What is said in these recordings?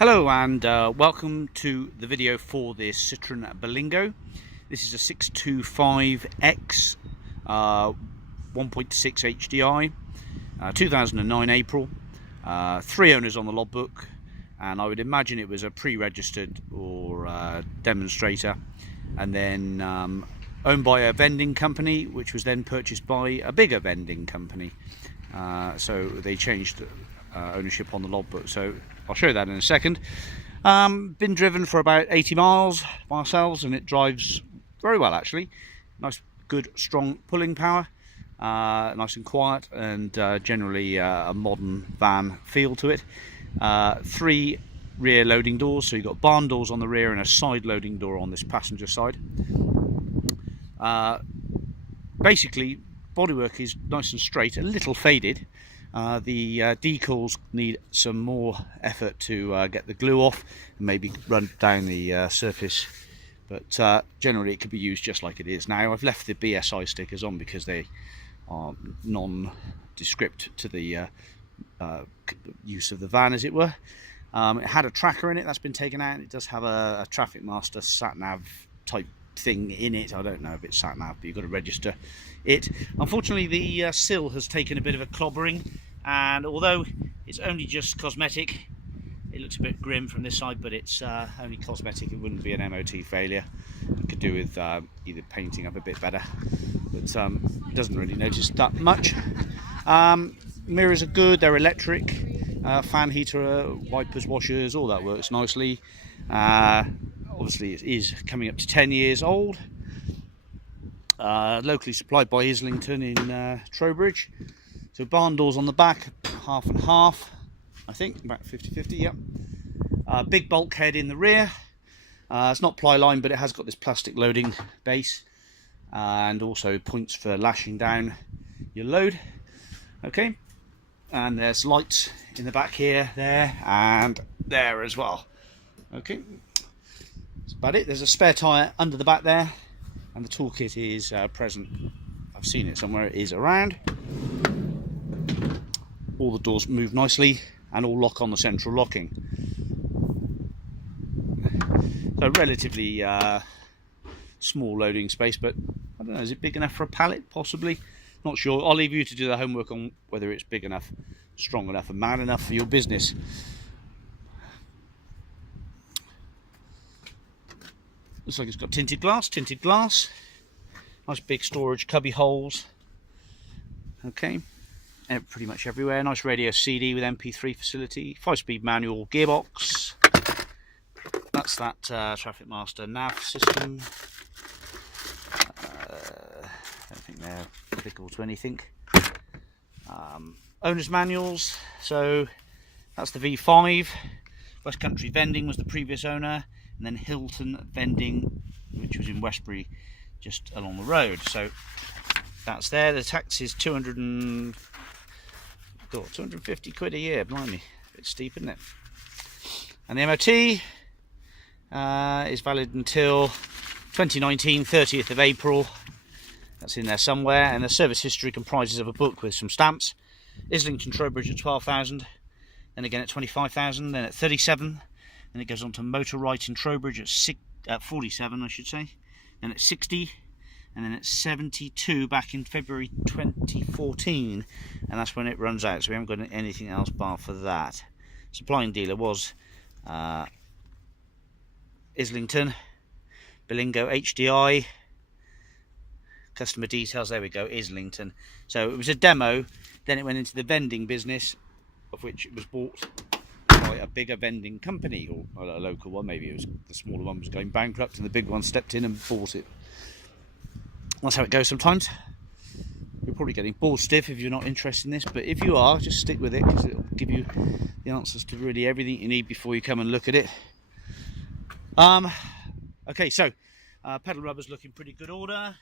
Hello and welcome to the video for this Citroen Berlingo. This is a 625X 1.6 HDI, 2009 April, 3 owners on the logbook, and I would imagine it was a pre-registered or demonstrator, and then owned by a vending company, which was then purchased by a bigger vending company. So they changed ownership on the logbook, so I'll show you that in a second. Been driven for about 80 miles by ourselves, and it drives very well actually. Nice, good, strong pulling power, nice and quiet, and generally a modern van feel to it. 3 rear loading doors, so you've got barn doors on the rear and a side loading door on this passenger side. Basically, bodywork is nice and straight, a little faded. The decals need some more effort to get the glue off and maybe run down the surface, but generally it could be used just like it is now. I've left the BSI stickers on because they are nondescript to the use of the van, as it were. It had a tracker in it that's been taken out, and it does have a Traffic Master sat-nav type thing in it. I don't know if it's sat-nav, but you've got to register it. Unfortunately, the sill has taken a bit of a clobbering, and although it's only just cosmetic, it looks a bit grim from this side, but it's only cosmetic. It wouldn't be an MOT failure. It could do with either painting up a bit better, but it doesn't really notice that much. Mirrors are good, they're electric. Fan heater, wipers, washers, all that works nicely. Obviously it is coming up to 10 years old. Locally supplied by Islington in Trowbridge. So barn doors on the back, half and half, I think, about 50-50, yep. Big bulkhead in the rear. It's not ply line, but it has got this plastic loading base, and also points for lashing down your load. Okay, and there's lights in the back here, there, and there as well. Okay, that's about it. There's a spare tyre under the back there, and the toolkit is present. I've seen it somewhere. It is around. All the doors move nicely and all lock on the central locking. So relatively small loading space, but I don't know, is it big enough for a pallet? Possibly. Not sure. I'll leave you to do the homework on whether it's big enough, strong enough and man enough for your business. Looks like it's got tinted glass. Nice big storage cubby holes. Okay, pretty much everywhere. Nice radio CD with MP3 facility. 5-speed manual gearbox. That's that Traffic Master nav system. I don't think they're applicable to anything. Owner's manuals. So that's the V5. West Country Vending was the previous owner, and then Hilton Vending, which was in Westbury, just along the road. So that's there. The tax is 250 quid a year. Blimey, a bit steep, isn't it? And the MOT is valid until 2019, 30th of April. That's in there somewhere. And the service history comprises of a book with some stamps. Islington Trowbridge at 12,000, then again at 25,000, then at 37. Then it goes on to Motor Right in Trowbridge at 47, I should say. Then at 60, and then at 72 back in February 2014, and that's when it runs out. So we haven't got anything else bar for that. Supplying dealer was Islington Berlingo HDI. Customer details, there we go, Islington. So it was a demo, then it went into the vending business, of which it was bought by a bigger vending company, or a local one. Maybe it was the smaller one was going bankrupt and the big one stepped in and bought it. That's how it goes sometimes. You're probably getting bored stiff if you're not interested in this, but if you are, just stick with it, because it'll give you the answers to really everything you need before you come and look at it. Okay, so pedal rubber's looking pretty good order.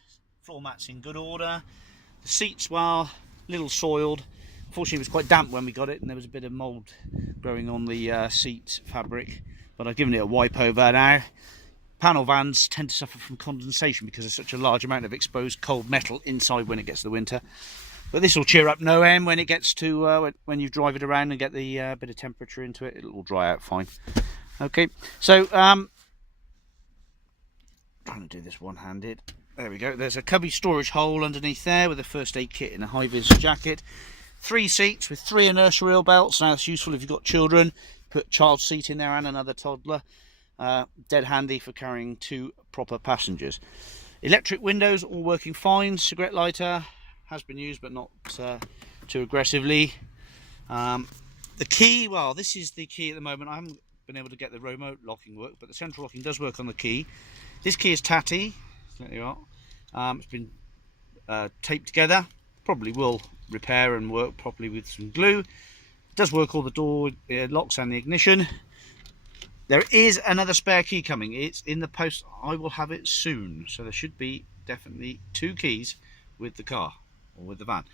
Floor mats in good order. The seats, well, a little soiled. Unfortunately, it was quite damp when we got it, and there was a bit of mould growing on the seat fabric, but I've given it a wipe over now. Panel vans tend to suffer from condensation because there's such a large amount of exposed cold metal inside when it gets to the winter. But this will cheer up no end when it gets to when you drive it around and get the bit of temperature into it. It'll dry out fine. Okay, so trying to do this one-handed. There we go. There's a cubby storage hole underneath there with a first aid kit and a high-vis jacket. 3 seats with 3 inertia wheel belts. Now that's useful if you've got children. Put child seat in there and another toddler. Dead handy for carrying 2 proper passengers. Electric windows all working fine. Cigarette lighter has been used but not too aggressively. The key, well, this is the key at the moment. I haven't been able to get the remote locking work, but the central locking does work on the key. This key is tatty. There you are. It's been taped together. Probably will repair and work properly with some glue. It does work all the door locks and the ignition. There is another spare key coming. It's in the post. I will have it soon. So there should be definitely 2 keys with the car or with the van.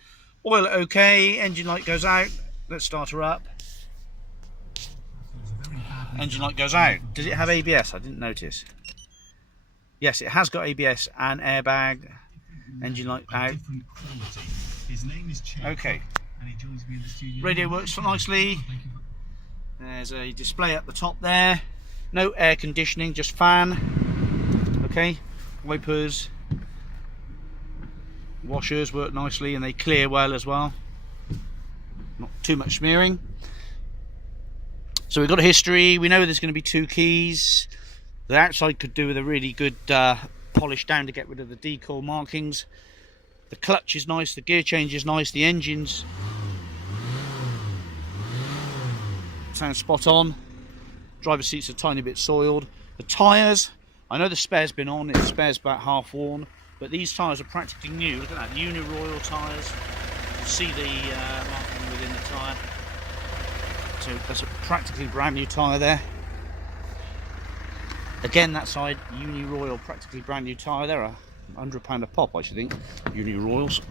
Oil okay. Engine light goes out. Let's start her up. Engine light goes out. Does it have ABS? I didn't notice. Yes, it has got ABS and airbag. Engine light out. Okay. Radio works nicely. There's a display at the top there. No air conditioning, just fan. Okay. Wipers. Washers work nicely and they clear well as well. Not too much smearing. So we've got a history. We know there's going to be 2 keys. The outside could do with a really good polish down to get rid of the decal markings. The clutch is nice, the gear change is nice, the engines sound spot on. Driver's seat's a tiny bit soiled. The tyres, I know the spare's been on, the spare's about half worn, but these tyres are practically new. Look at that, Uniroyal tyres. See the marking within the tyre. So that's a practically brand new tyre there. Again, that side, Uniroyal, practically brand new tyre. They're £100 a pop, I should think. Uniroyals.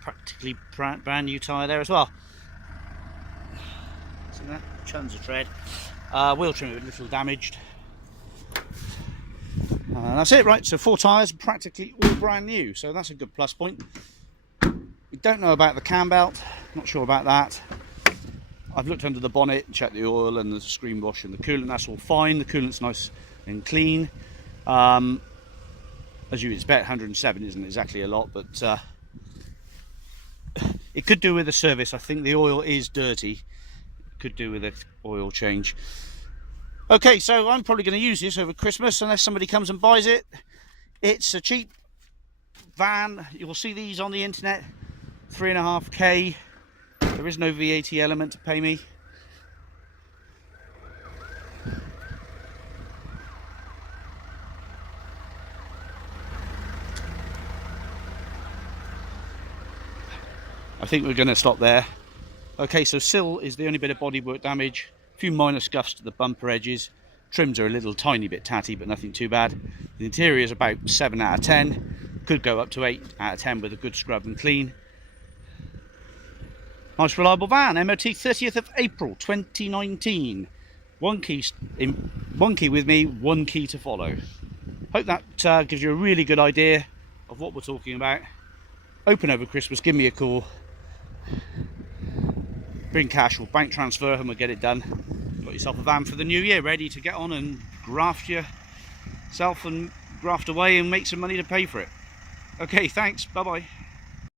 Practically brand new tyre there as well. See that? Tons of tread. Wheel trim a little damaged. That's it, right? So 4 tyres, practically all brand new. So that's a good plus point. We don't know about the cam belt. Not sure about that. I've looked under the bonnet, checked the oil and the screen wash and the coolant. That's all fine. The coolant's nice and clean. As you expect, 107 isn't exactly a lot, but it could do with a service. I think the oil is dirty. Could do with an oil change. Okay, so I'm probably going to use this over Christmas unless somebody comes and buys it. It's a cheap van. You'll see these on the internet. 3.5k. There is no VAT element to pay me. I think we're going to stop there. Okay, so sill is the only bit of bodywork damage. A few minor scuffs to the bumper edges. Trims are a little tiny bit tatty, but nothing too bad. The interior is about 7 out of 10. Could go up to 8 out of 10 with a good scrub and clean. Nice reliable van, MOT 30th of April 2019. One key with me, 1 key to follow. Hope that gives you a really good idea of what we're talking about. Open over Christmas, give me a call. Bring cash or bank transfer and we'll get it done. Got yourself a van for the new year, ready to get on and graft yourself and graft away and make some money to pay for it. Okay, thanks, bye bye.